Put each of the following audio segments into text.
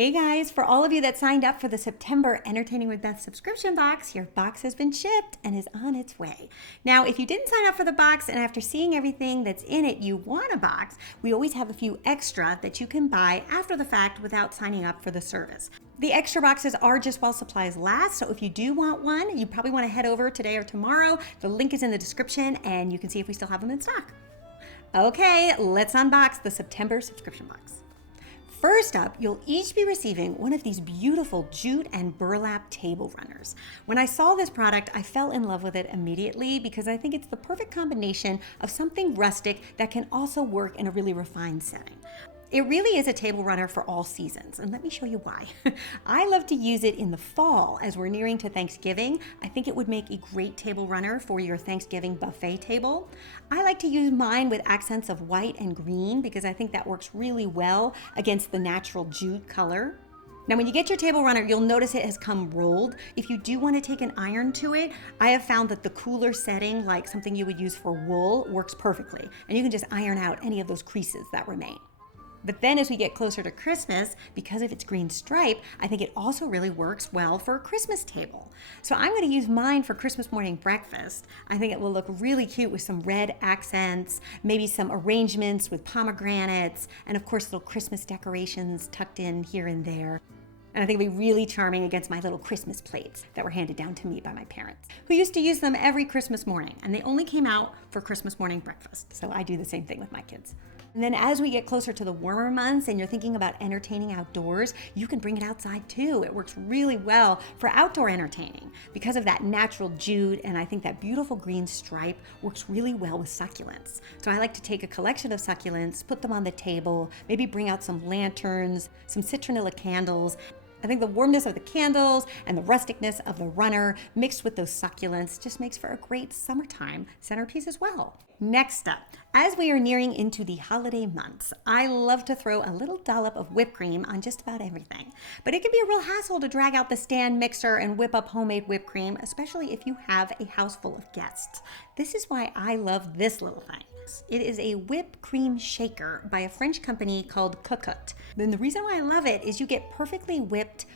Hey guys, for all of you that signed up for the September Entertaining with Beth subscription box, your box has been shipped and is on its way. Now, if you didn't sign up for the box and after seeing everything that's in it, you want a box, we always have a few extra that you can buy after the fact without signing up for the service. The extra boxes are just while supplies last, so if you do want one, you probably want to head over today or tomorrow. The link is in the description and you can see if we still have them in stock. Okay, let's unbox the September subscription box. First up, you'll each be receiving one of these beautiful jute and burlap table runners. When I saw this product, I fell in love with it immediately because I think it's the perfect combination of something rustic that can also work in a really refined setting. It really is a table runner for all seasons, and let me show you why. I love to use it in the fall as we're nearing to Thanksgiving. I think it would make a great table runner for your Thanksgiving buffet table. I like to use mine with accents of white and green because I think that works really well against the natural jute color. Now, when you get your table runner, you'll notice it has come rolled. If you do want to take an iron to it, I have found that the cooler setting, like something you would use for wool, works perfectly, and you can just iron out any of those creases that remain. But then as we get closer to Christmas, because of its green stripe, I think it also really works well for a Christmas table. So I'm going to use mine for Christmas morning breakfast. I think it will look really cute with some red accents, maybe some arrangements with pomegranates, and of course little Christmas decorations tucked in here and there. And I think it'll be really charming against my little Christmas plates that were handed down to me by my parents, who used to use them every Christmas morning, and they only came out for Christmas morning breakfast. So I do the same thing with my kids. And then as we get closer to the warmer months and you're thinking about entertaining outdoors, you can bring it outside too. It works really well for outdoor entertaining because of that natural jute, and I think that beautiful green stripe works really well with succulents. So I like to take a collection of succulents, put them on the table, maybe bring out some lanterns, some citronella candles. I think the warmness of the candles and the rusticness of the runner mixed with those succulents just makes for a great summertime centerpiece as well. Next up, as we are nearing into the holiday months, I love to throw a little dollop of whipped cream on just about everything. But it can be a real hassle to drag out the stand mixer and whip up homemade whipped cream, especially if you have a house full of guests. This is why I love this little thing. It is a whipped cream shaker by a French company called Cocotte. Then the reason why I love it is you get perfectly whipped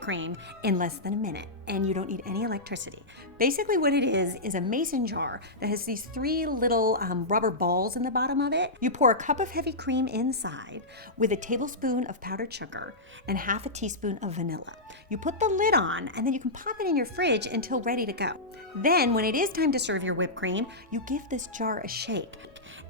cream in less than a minute, and you don't need any electricity. Basically what it is a mason jar that has these three little rubber balls in the bottom of it. You pour a cup of heavy cream inside with a tablespoon of powdered sugar and half a teaspoon of vanilla. You put the lid on, and then you can pop it in your fridge until ready to go. Then when it is time to serve your whipped cream, you give this jar a shake.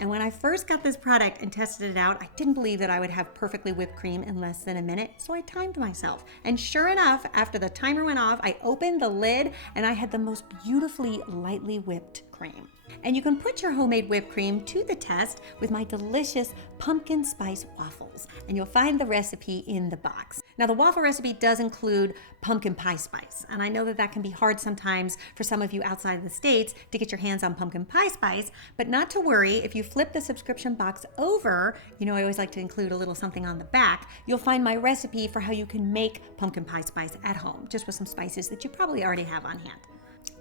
And when I first got this product and tested it out, I didn't believe that I would have perfectly whipped cream in less than a minute, so I timed myself. And sure enough, after the timer went off, I opened the lid and I had the most beautifully lightly whipped cream. And you can put your homemade whipped cream to the test with my delicious pumpkin spice waffles, and you'll find the recipe in the box. Now, the waffle recipe does include pumpkin pie spice, and I know that can be hard sometimes for some of you outside of the States to get your hands on pumpkin pie spice, but not to worry. If you flip the subscription box over, I always like to include a little something on the back, you'll find my recipe for how you can make pumpkin pie spice at home, just with some spices that you probably already have on hand.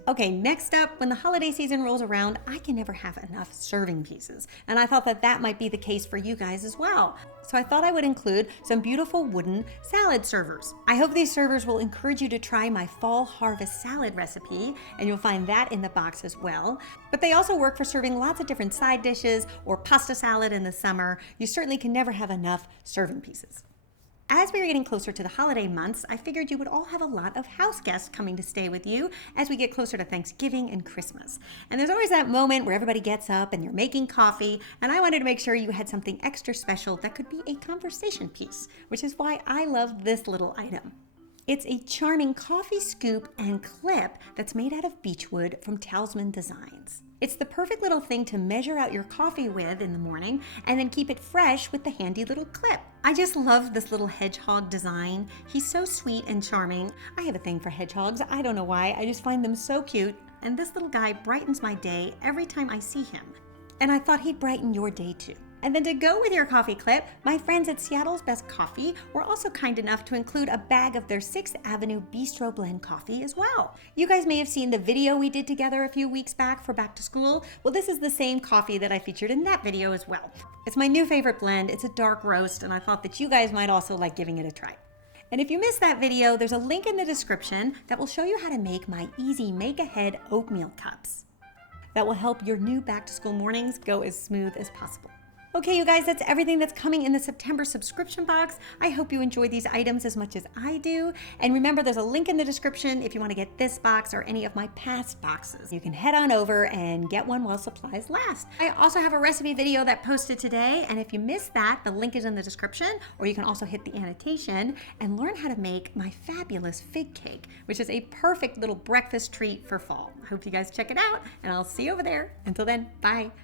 Okay, next up, when the holiday season rolls around, I can never have enough serving pieces, and I thought that might be the case for you guys as well. So I thought I would include some beautiful wooden salad servers. I hope these servers will encourage you to try my fall harvest salad recipe, and you'll find that in the box as well. But they also work for serving lots of different side dishes or pasta salad in the summer. You certainly can never have enough serving pieces. As we are getting closer to the holiday months, I figured you would all have a lot of house guests coming to stay with you as we get closer to Thanksgiving and Christmas. And there's always that moment where everybody gets up and you're making coffee, and I wanted to make sure you had something extra special that could be a conversation piece, which is why I love this little item. It's a charming coffee scoop and clip that's made out of beechwood from Talisman Designs. It's the perfect little thing to measure out your coffee with in the morning and then keep it fresh with the handy little clip. I just love this little hedgehog design. He's so sweet and charming. I have a thing for hedgehogs. I don't know why. I just find them so cute. And this little guy brightens my day every time I see him. And I thought he'd brighten your day too. And then to go with your coffee clip, my friends at Seattle's Best Coffee were also kind enough to include a bag of their 6th Avenue Bistro Blend coffee as well. You guys may have seen the video we did together a few weeks back for back to school. Well, this is the same coffee that I featured in that video as well. It's my new favorite blend. It's a dark roast, and I thought that you guys might also like giving it a try. And if you missed that video, there's a link in the description that will show you how to make my easy make-ahead oatmeal cups. That will help your new back-to-school mornings go as smooth as possible. Okay, you guys, that's everything that's coming in the September subscription box. I hope you enjoy these items as much as I do. And remember, there's a link in the description if you want to get this box or any of my past boxes. You can head on over and get one while supplies last. I also have a recipe video that posted today, and if you missed that, the link is in the description, or you can also hit the annotation and learn how to make my fabulous fig cake, which is a perfect little breakfast treat for fall. I hope you guys check it out, and I'll see you over there. Until then, bye.